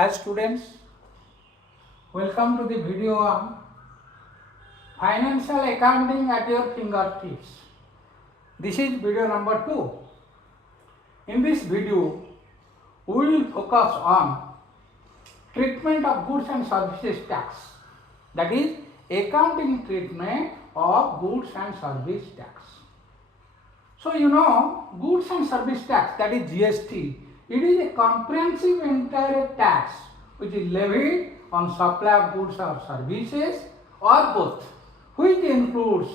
Hi students, welcome to the video on financial accounting at your fingertips. This is video number 2. In this video, we will focus on treatment of goods and services tax, that is accounting treatment of goods and service tax. So you know, goods and service tax, that is GST, it is a comprehensive indirect tax which is levied on supply of goods or services or both, which includes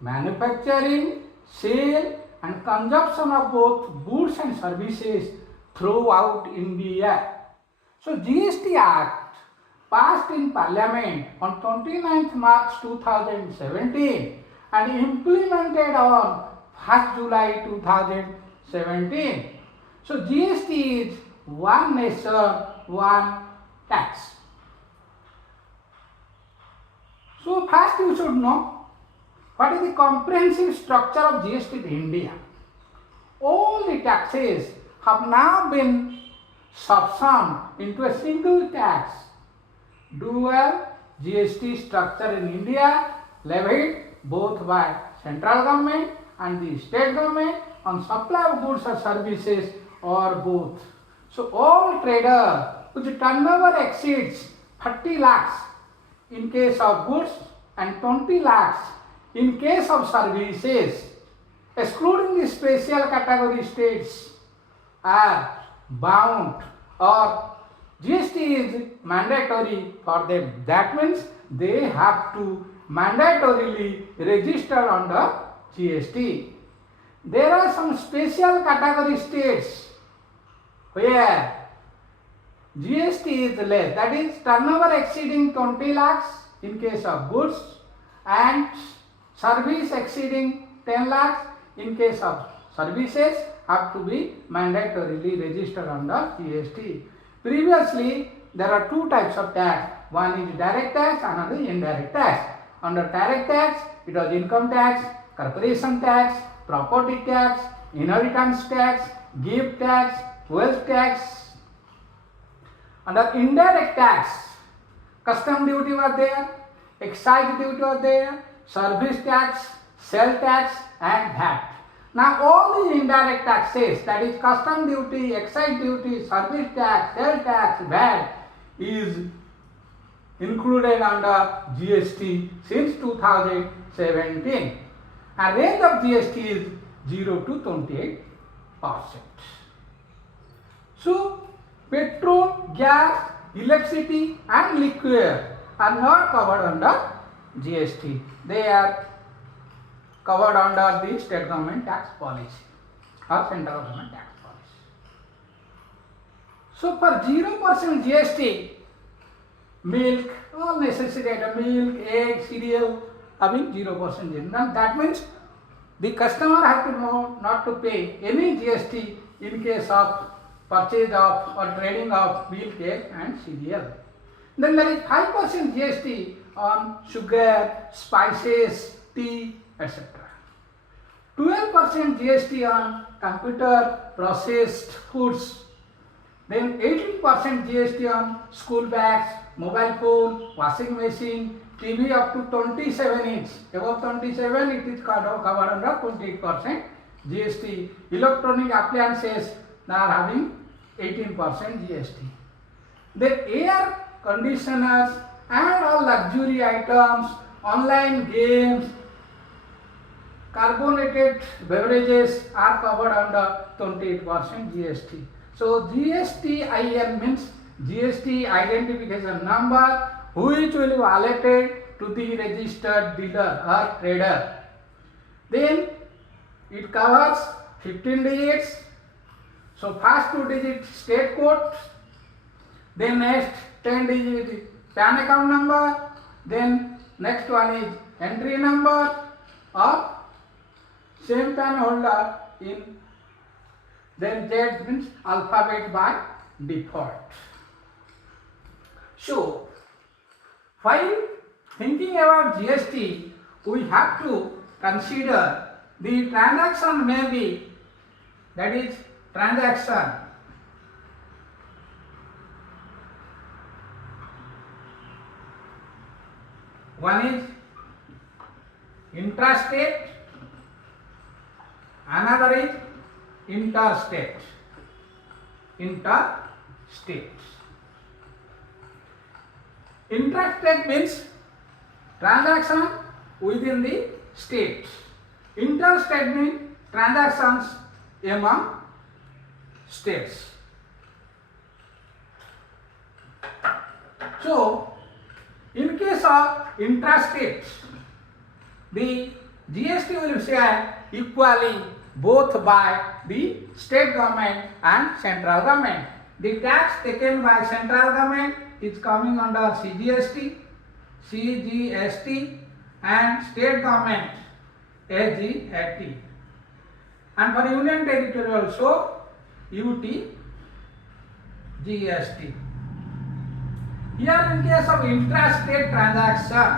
manufacturing, sale and consumption of both goods and services throughout India. So GST Act passed in Parliament on 29th March 2017 and implemented on 1st July 2017. So GST is one nation, one tax. So first you should know what is the comprehensive structure of GST in India. All the taxes have now been subsumed into a single tax. Dual GST structure in India levied both by central government and the state government on supply of goods or services or both. So all trader whose turnover exceeds 30 lakhs in case of goods and 20 lakhs in case of services, excluding the special category states, are bound or GST is mandatory for them. That means they have to mandatorily register under GST. There are some special category states where GST is less, that is turnover exceeding 20 lakhs in case of goods and service exceeding 10 lakhs in case of services have to be mandatorily registered under GST. Previously, there are two types of tax. One is direct tax, another is indirect tax. Under direct tax, it was income tax, corporation tax, property tax, inheritance tax, gift tax, wealth tax. Under indirect tax, custom duty was there, excise duty was there, service tax, sale tax and VAT. Now all the indirect taxes, that is custom duty, excise duty, service tax, sale tax, VAT, is included under GST since 2017. And range of GST is 0 to 28%. So petrol, gas, electricity and liquor are not covered under GST. They are covered under the state government tax policy or central government tax policy. So for 0% GST, milk, all necessary item, milk, egg, cereal having 0% GST. Now that means the customer has to know not to pay any GST in case of purchase of or trading of milk, egg and cereal. Then there is 5% GST on sugar, spices, tea, etc. 12% GST on computer processed foods. Then 18% GST on school bags, mobile phone, washing machine, TV up to 27 inch. Above 27 it is covered under 28% GST. Electronic appliances they are having 18% GST. Then air conditioners and all luxury items, online games, carbonated beverages are covered under 28% GST. So GSTIN means GST identification number which will be allocated to the registered dealer or trader. Then it covers 15 digits. So first 2 digit state code, then next 10 digit PAN account number, then next one is entry number or same PAN holder in, then Z means alphabet by default. So while thinking about GST, we have to consider the transaction may be, that is transaction One is intrastate, another is interstate. Interstate. Intrastate means transaction within the states. Interstate means transactions among states. So, in case of intrastates, the GST will be shared equally both by the state government and central government. The tax taken by central government is coming under CGST, and state government SGST. And for union territory also UT GST. Here in case of intrastate transaction,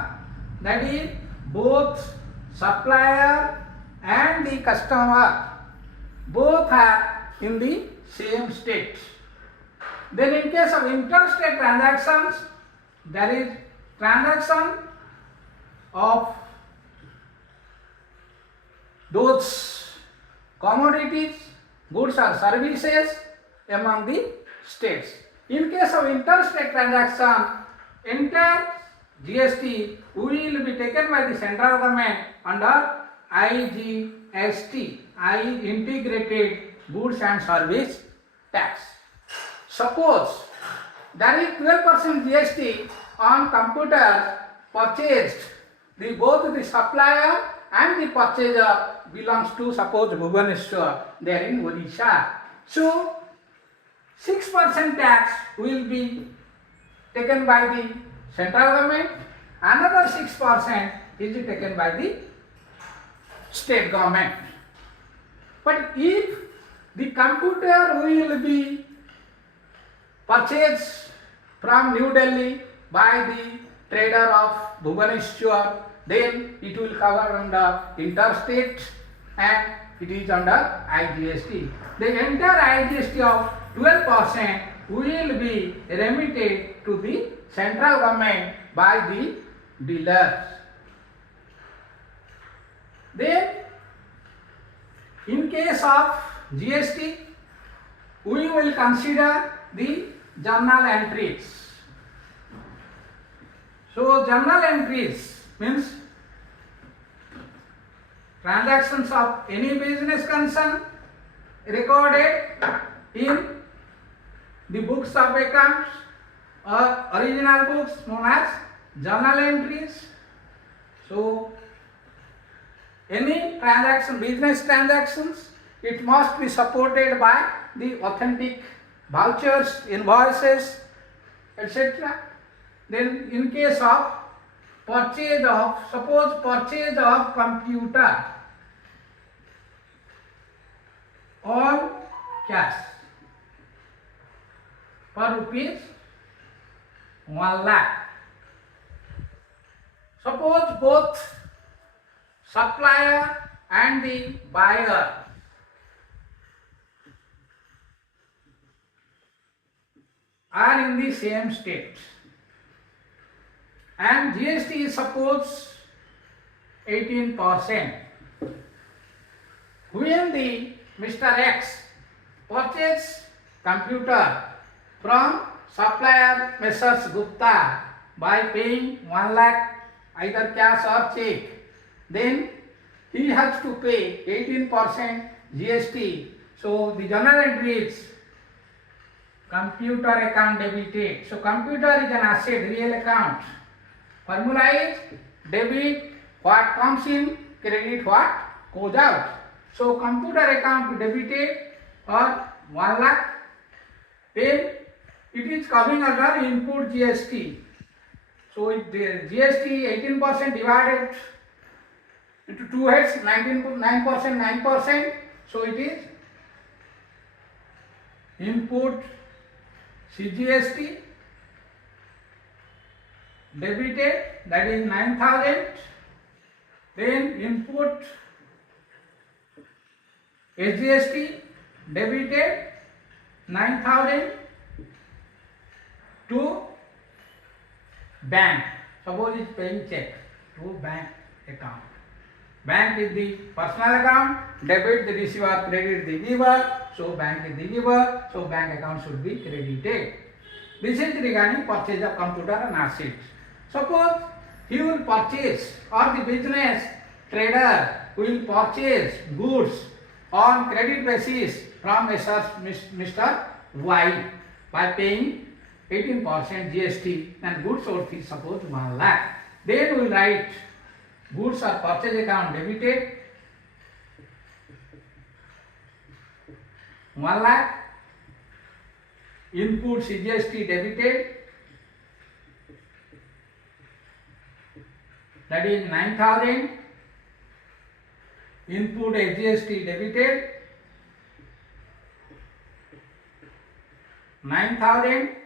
that is both supplier and the customer both are in the same state. Then in case of interstate transactions, there is transaction of those commodities, goods or services among the states. In case of interstate transaction, entire GST will be taken by the central government under IGST, Integrated Goods and Service Tax. Suppose there is 12% GST on computers purchased. Both the supplier and the purchaser belongs to, suppose, Bhubaneswar, they are in Odisha. So 6% tax will be taken by the central government, another 6% is taken by the state government. But if the computer will be purchased from New Delhi by the trader of Bhubaneswar, then it will cover under interstate and it is under IGST. The entire IGST of 12% will be remitted to the central government by the dealers. Then, in case of GST, we will consider the journal entries. So, journal entries means transactions of any business concern recorded in the books of accounts or original books known as journal entries. So, any transaction, business transactions, it must be supported by the authentic vouchers, invoices, etc. Then in case of purchase of, suppose purchase of computer, all cash for rupees 1 lakh. Suppose both supplier and the buyer are in the same state and GST is suppose 18%. When the Mr. X purchase computer from supplier Messrs. Gupta by paying 1 lakh either cash or check, then he has to pay 18% GST. So the journal entry is computer account debited. So computer is an asset, real account. Formula is debit what comes in, credit what goes out. So computer account debited or 1 lakh, then it is coming under input GST. So if the GST 18% divided into two heads, 9%, so it is input CGST debited, that is 9,000, then input SGST debited 9,000 to bank. Suppose is paying check to bank account. Bank is the personal account, debit the receiver, credit the giver, so bank is the giver, so bank account should be credited. This is regarding purchase of computer and assets. Suppose he will purchase or the business trader will purchase goods on credit basis from Mr. Y by paying 18% GST and goods or fee suppose 1 lakh. Then we will write goods or purchase account debited 1 lakh, input CGST debited, that is 9,000, input SGST debited 9,000.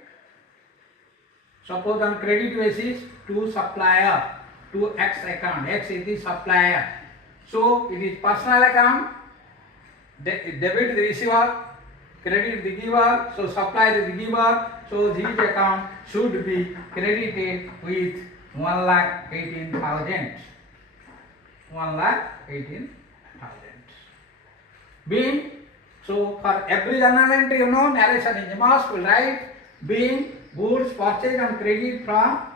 Suppose on credit basis to supplier, to X account, X is the supplier, so it is personal account, debit the receiver, credit the giver, so supplier is the giver, so his account should be credited with 1,18,000. 1,18,000. Being, so for every journal entry, narration is must, will write being goods purchased on credit from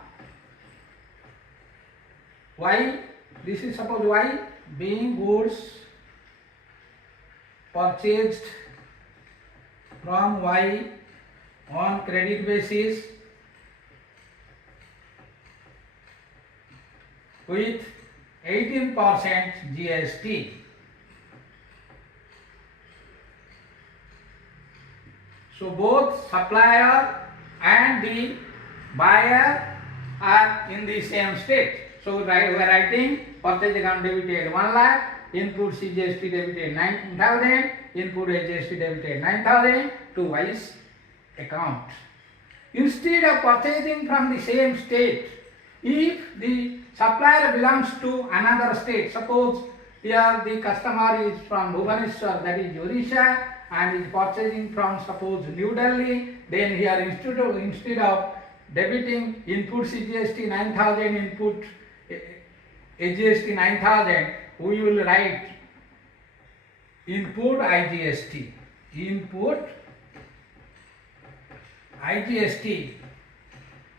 Y, this is suppose Y, being goods purchased from Y on credit basis with 18% GST. So both supplier and the buyer are in the same state. So we are writing purchase account debited 1 lakh, input CGST debited 9,000, input HGST debited 9,000 to Y's account. Instead of purchasing from the same state, if the supplier belongs to another state, suppose here the customer is from Bhubaneswar, that is Odisha, and is purchasing from suppose New Delhi, then here instead of debiting input CGST 9,000, input HGST 9,000, we will write input IGST, input IGST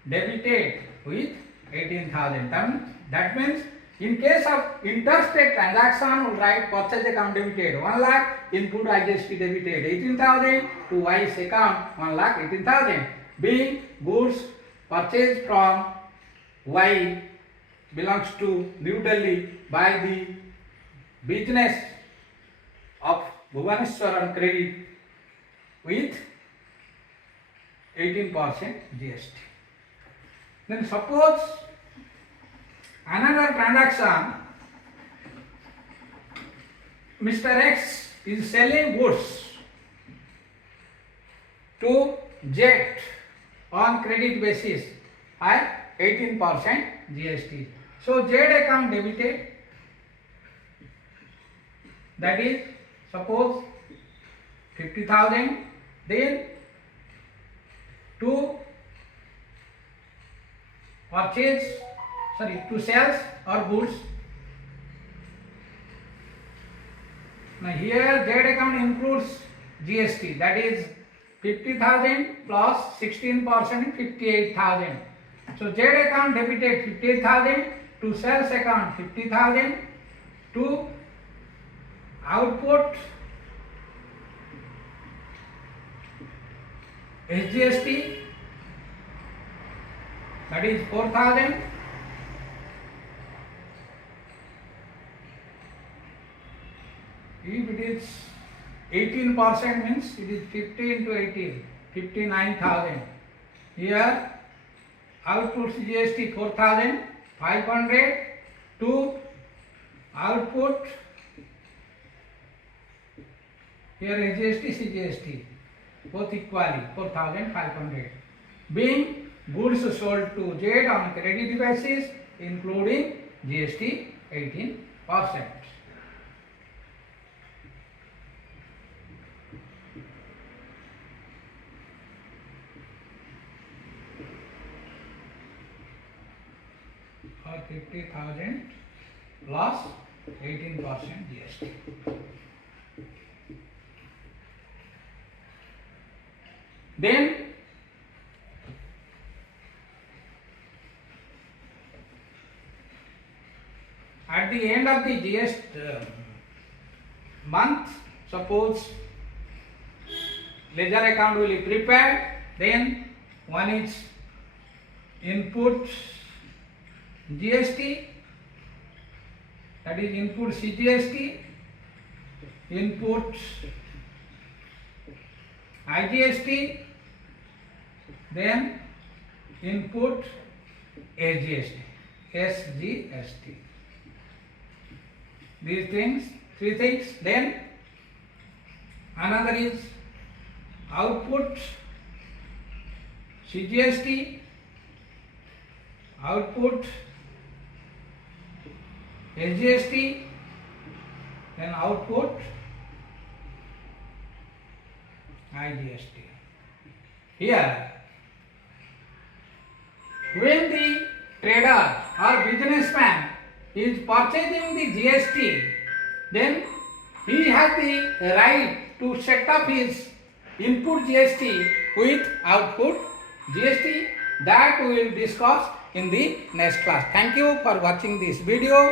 debited with 18,000. That means in case of interstate transaction, we will write purchase account debited 1 lakh, input IGST debited 18,000 to Y's account 1,18,000. Being goods purchased from Y belongs to New Delhi by the business of Bhubaneswar on credit with 18% GST. Then suppose another transaction, Mr. X is selling goods to Z on credit basis at 18% GST. So Z account debited, that is suppose 50,000, then to sales or goods. Now here Z account includes GST, that is 50,000 plus 16% 58,000. So Z account debited 58,000 to sales account 50,000 to output SGST, that is 4,000. If it is 18% means it is 50 into 18, 59,000. Here output GST 4,500 to output here GST CGST both equally 4,500. Being goods sold to Z on credit basis including GST 18%. 50,000 plus 18% GST. Then at the end of the GST month, suppose ledger account will be prepared, then one is input GST, that is input CGST, input IGST, then input SGST. These things, three things. Then another is output CGST, output SGST, then output IGST. Here, when the trader or businessman is purchasing the GST, then he has the right to set up his input GST with output GST. That we will discuss in the next class. Thank you for watching this video.